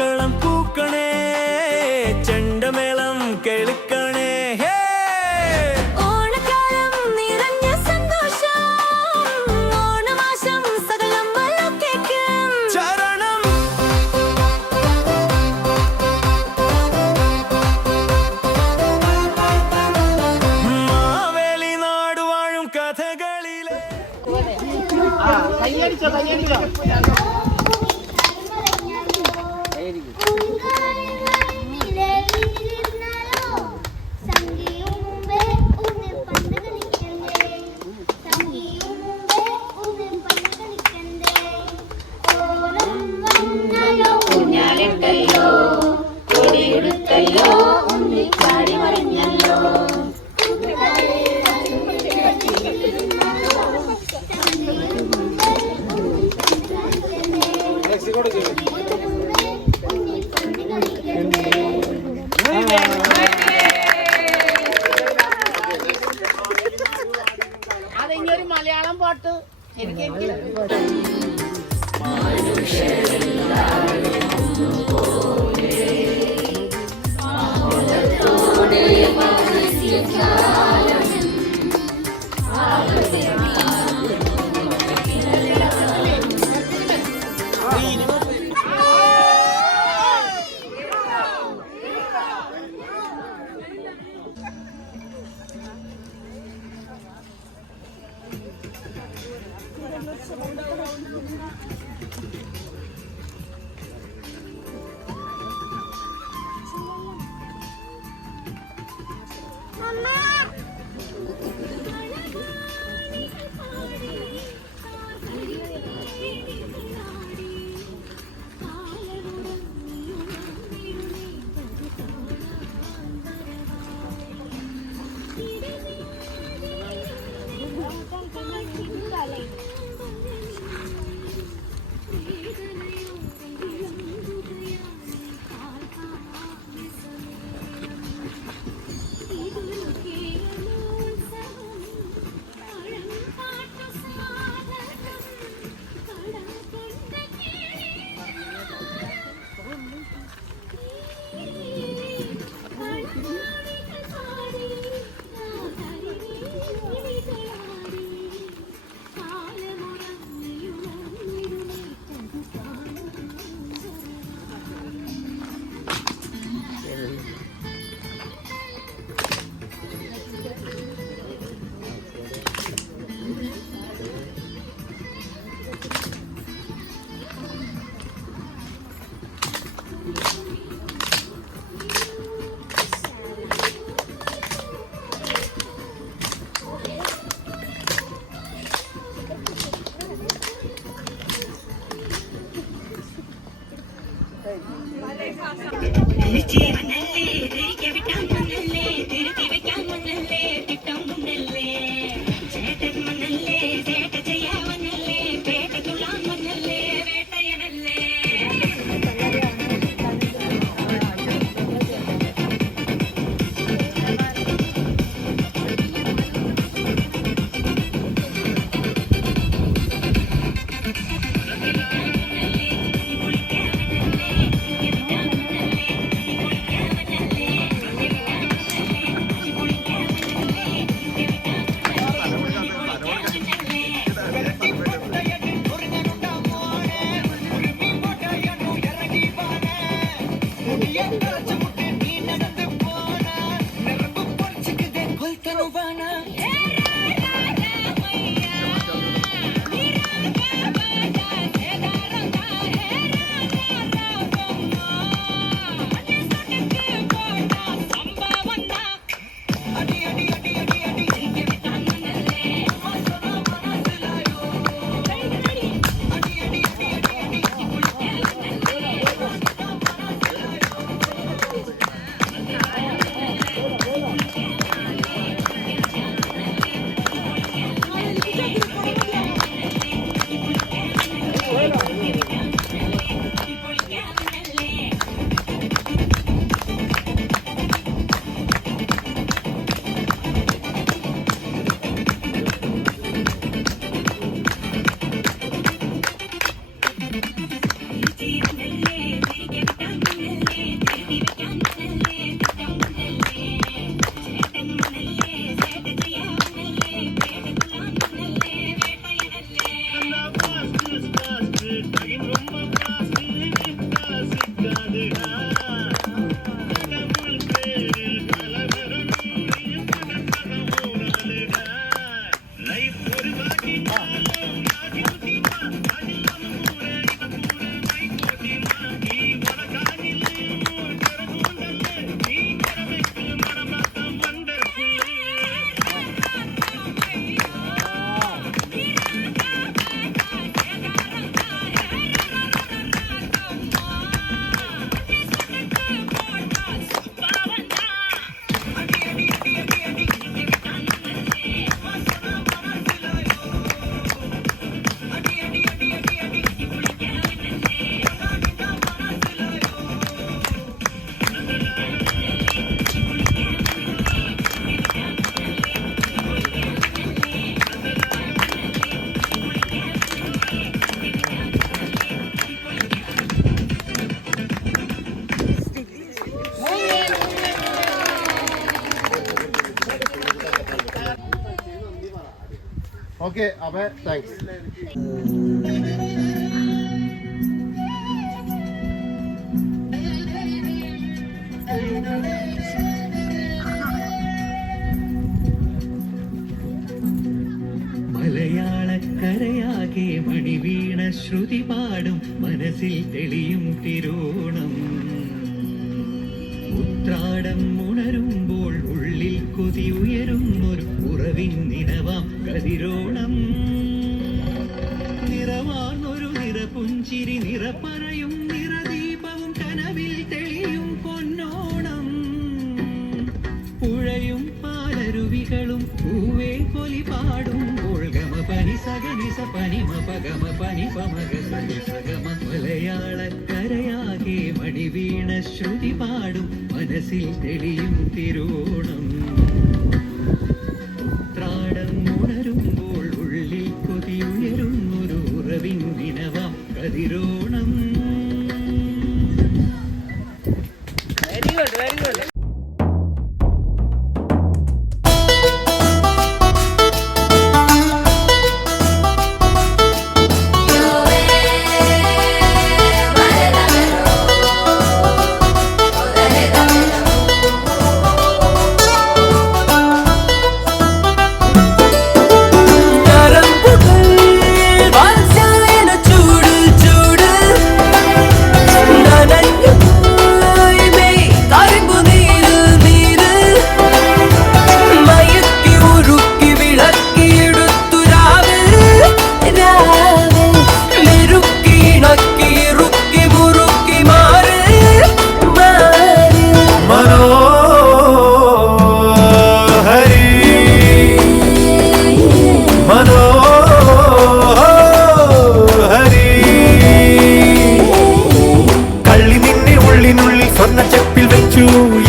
പൂക്കളം പൂക്കണേ, ചെണ്ടമേളം കേൾക്കണേ. ഓണക്കാലം നിറഞ്ഞ സന്തോഷം, ഓണമാശം സകലം വല്ലക്കേക്കും ചരണം. മാവേലി നാട് വാഴും കഥകളിലെ ൂഞ്ഞാലിട്ടല്ലോ കൊടിയെടുത്തല്ലോ ഉണ്ണിച്ചാടി മറിഞ്ഞല്ലോ. അതിങ്ങൊരു മലയാളം പാട്ട് ശരിക്കും ഓക്കെ അപ്പൊ താങ്ക്സ്. മലയാളക്കരയാകെ മണിവീണ ശ്രുതി പാടും മനസ്സിൽ തെളിയും തിരോണം. ഉത്രാടം ഉണരുമ്പോൾ ഉള്ളിൽ കൊതി ഉയരുന്നൊരു ഉറവിൻ നിനവാം കതിരോണം. നിറവാർന്നൊരു നിറപുഞ്ചിരി നിറപ്പറയും നിറദീപവും കനവിൽ തെളിയും പൊന്നോണം. പുഴയും പാലരുവികളും പൂവേ പൊലി പാടുമ്പോൾ ഗമ പനി സഗനിസ പനിമ പഗമ പനി പമഗ സഗമ. മലയാളക്കരയാകെ മണിവീണ ശ്രുതി പാടും മനസ്സിൽ തെളിയും തിരോണം. ഉത്രാടം ഉണരുമ്പോൾ ഉള്ളിൽ കൊതിയുയരുന്നൊരു ഉറവിൻ നിനവാം കതിരോണം. Very good very good.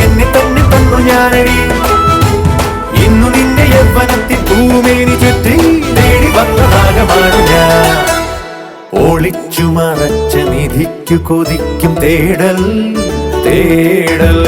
എന്നെ തന്നെ തന്നു ഞാനടി ഇന്നു നിന്റെ യൗവനത്തിൽ ഭൂമേനി ചുറ്റി നേടി വന്നതാകമാണ് ഞാൻ. ഒളിച്ചു മറച്ച നിധിക്കു കൊതിക്കും തേടൽ തേടൽ.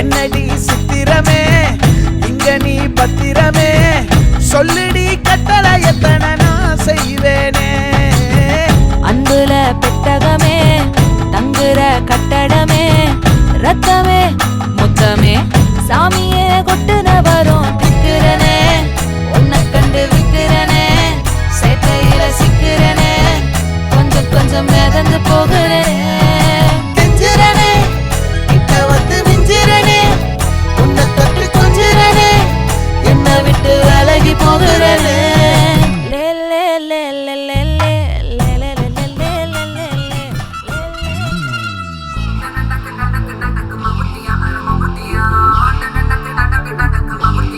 என்னடி சித்திரமே இங்க நீ பத்திரமே சொல்லுடி கட்டளை எத்தனை நான் செய்வேனே. அன்புல பெட்டகமே தங்குற கட்டடமே ரத்தமே முத்தமே சாமியே கொட்டுன வரும் திக்கிறனே. உன்னை கண்டு விக்கிறனே சேட்டையில சிக்கிறனே கொஞ்சம் கொஞ்சம் மிதந்து போகிறேன். Mama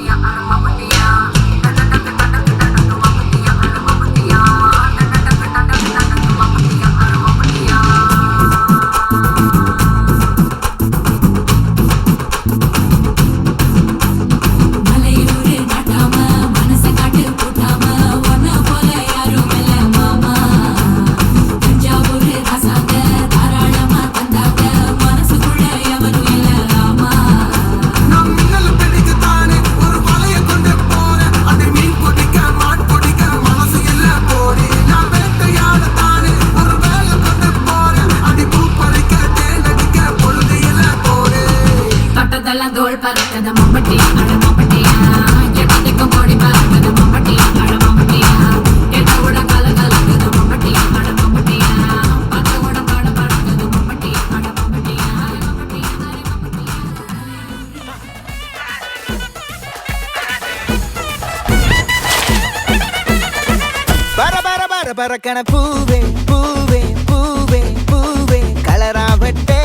പറക്കണ പൂവേ പൂവേ പൂവേ പൂവേ കളറാവട്ടെ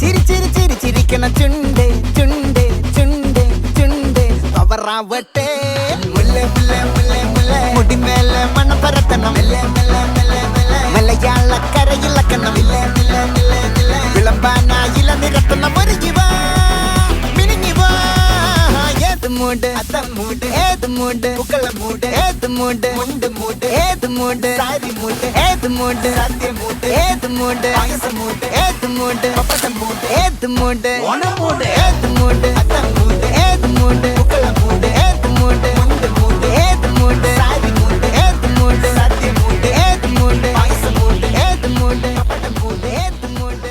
ചിരി ചിരി ചിരി ചിരിക്കണ ചുണ്ടേ ചുണ്ടേ ചുണ്ടേ ചുണ്ടേ പവറാവട്ടെ മുല്ല മുല്ല മുല്ല മുല്ല മുടിമേലെ മണം പരത്തണം മലയാളക്കരയിലക്കണം വിളമ്പാനായില നിരത്തണം ഒരുങ്ങിവാ മിനിങ്ങിവാ ഏത് മൂട് അത്തം മൂട് ഏത് മൂട് പുക്കള മൂട് ഏത് മൂട് മുണ്ട് മൂട് ഏത് മൂട് സാരി മൂട് ഏത് മൂട് സദ്യ മൂട് ഏത് മൂട് പായസ മൂട് ഏത് മൂട് പപ്പടം മൂട് ഏത് മൂട് ഓണം മൂട് ഏത് മൂട് അത്തം മൂട് ഏത് മൂട് പുക്കള മൂട് ഏത് മൂട് മുണ്ട് മൂട് ഏത് മൂട് സാരി മൂട് ഏത് മൂട് സദ്യ മൂട് ഏത് മൂട് പായസ മൂട് ഏത് മൂട് പപ്പടം മൂട് ഏത് മൂട്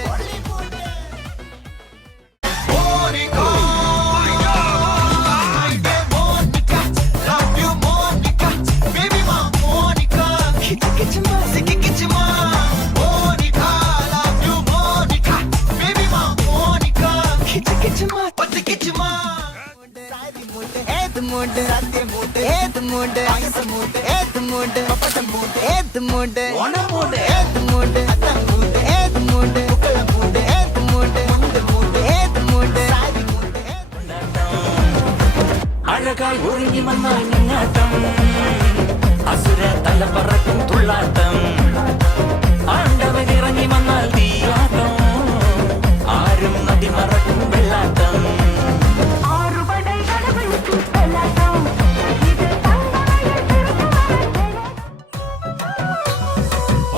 മൂട് സദ്യ മൂട് ഏത് മൂട് പായസ മൂട് ഏത് മൂട് പപ്പടം മൂട് ഏത് മൂട് ഓണം മൂട് ഏത് മൂട് അത്തം മൂട് ഏത് മൂട് പുക്കള മൂട് ഏത് മൂട് മുണ്ട് മൂട് ഏത് മൂട് സാരി മൂട് അഴകായി ഒരുങ്ങി വന്നാൽ മിന്നാട്ടം അസുര തല പറക്കും തുള്ളാട്ടം ആണ്ടവൻ ഇറങ്ങി വന്നാൽ തീയാട്ടം ആരും നദി മറക്കും വെള്ളാട്ടം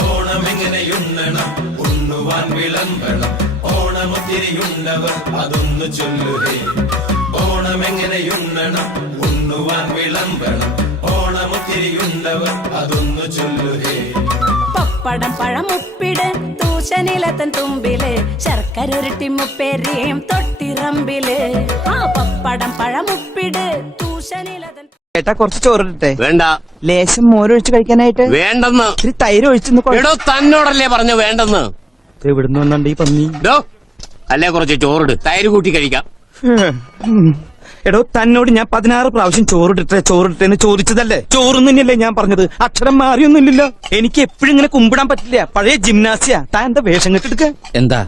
ഓണമെങ്ങനെയുണ്ണണം ഉണ്ണുവാൻ വിളമ്പണം ഓണമൊത്തിരിയുണ്ടവർ അതൊന്നു ചൊല്ലുകേ ഓണമെങ്ങനെയുണ്ണണം ഉണ്ണുവാൻ വിളമ്പണം ഓണമൊത്തിരിയുണ്ടവർ അതൊന്നു ചൊല്ലുകേ പപ്പടം പഴം ഉപ്പിട് തൂശനിലത്തൻ തുമ്പില് ശർക്കര ഉരുട്ടി മുപ്പേരിയും തൊട്ടിറമ്പില് ആ പപ്പടം പഴം ഉപ്പിട് തൂശനിലത്തൻ ഏട്ടാ കുറച്ച് ചോറിട്ടെ വേണ്ട ലേശം മോരൊഴിച്ച് കഴിക്കാനായിട്ട് വേണ്ടെന്ന് ഇത്തിരി തൈര് ഒഴിച്ചൊന്ന് എടോ തന്നോടല്ലേ പറഞ്ഞു വേണ്ടെന്ന് എവിടുന്ന് വന്നുണ്ട് ഈ പന്നി ഡോ അല്ലേ കുറച്ച് ചോറിട് തൈര് കൂട്ടി കഴിക്കാം എടോ തന്നോട് ഞാൻ 16 പ്രാവശ്യം ചോറിട്ടെന്ന് ചോദിച്ചതല്ലേ ചോറൊന്നും തന്നെയല്ലേ ഞാൻ പറഞ്ഞത് അക്ഷരം മാറിയൊന്നുമില്ലല്ലോ എനിക്ക് എപ്പോഴും ഇങ്ങനെ കുമ്പിടാൻ പറ്റില്ല പഴയ ജിംനാസിയ താൻ എന്താ വേഷം കെട്ടെടുക്ക എന്താ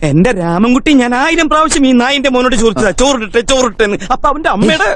എന്റെ രാമൻകുട്ടി ഞാൻ 1000 പ്രാവശ്യം ഈ നായിന്റെ മോനോട് ചോദിച്ചതാ ചോറിട്ടെന്ന് അപ്പൊ അവന്റെ അമ്മയുടെ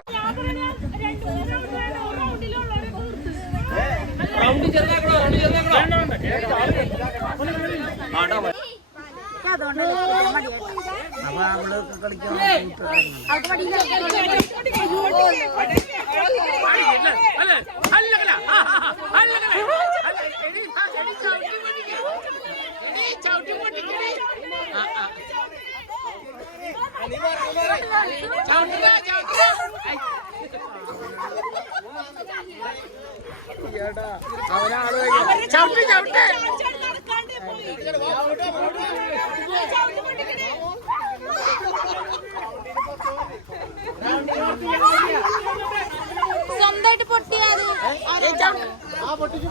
സ്വന്തമായിട്ട് പൊട്ടിയാത് കളിക്കത്തില്ല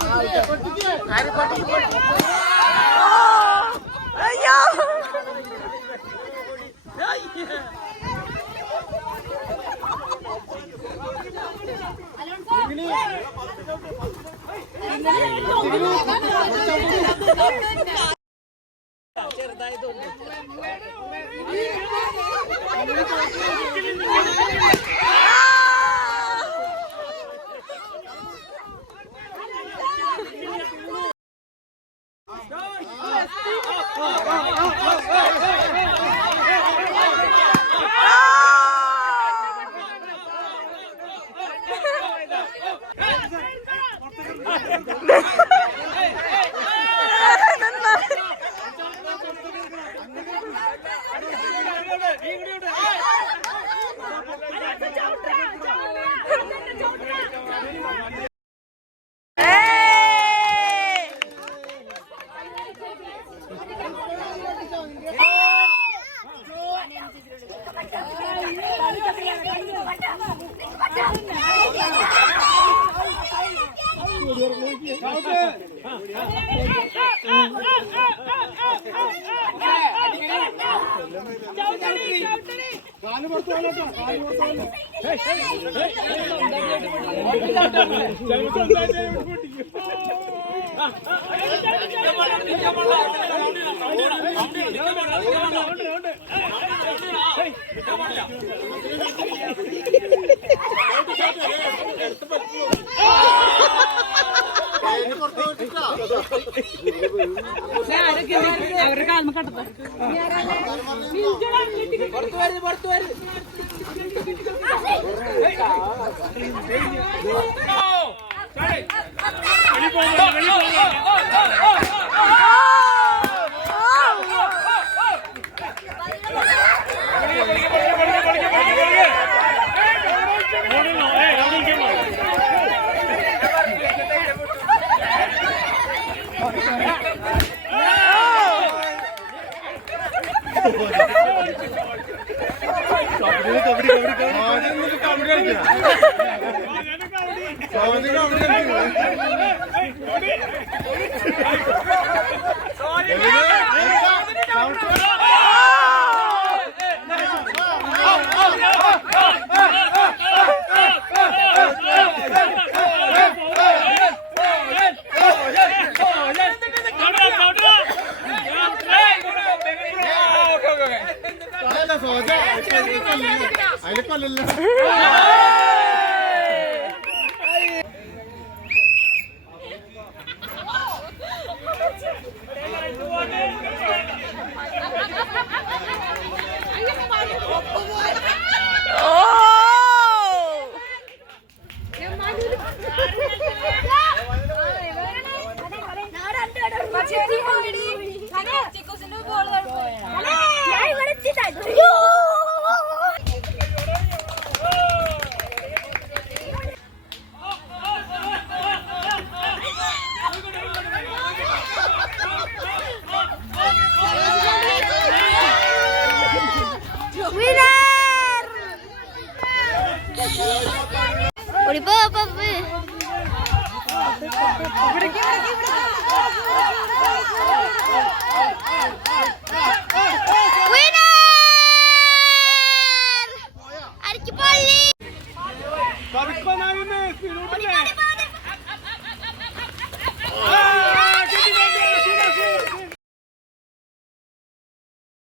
അവരുടെ കാലം കട്ടത്ത പുറത്തു വരും ഇവിടെ